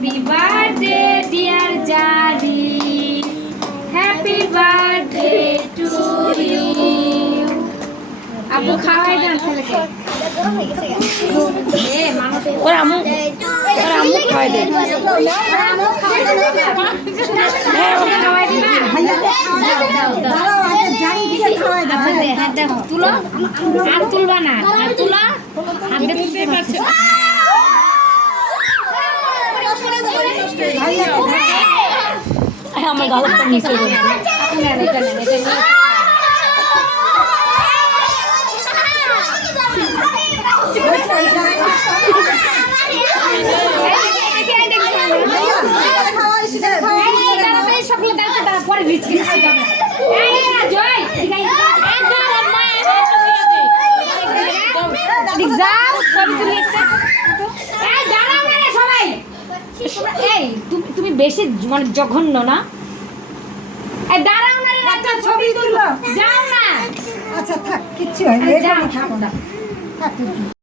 Happy birthday dear Jadi. Happy birthday to you. আপু খাওয়াই দেন ছেলেকে। এ মানুষ ওর আম্মু খাওয়াই দে। হ্যাঁ ওকে খাওয়াই দিবা। আচ্ছা দে হাত দাও তুলো। হাত তুলবা না। হাত তুলো। হাত তুলতে পারছো। আমার গালটা নিচে পড়ে। তুমি বেশি মানে জঘন্য না। দাঁড়াও না একটা ছবি তুলো যাও না। আচ্ছা থাক কিচ্ছু হয় না। যাও থাকো না।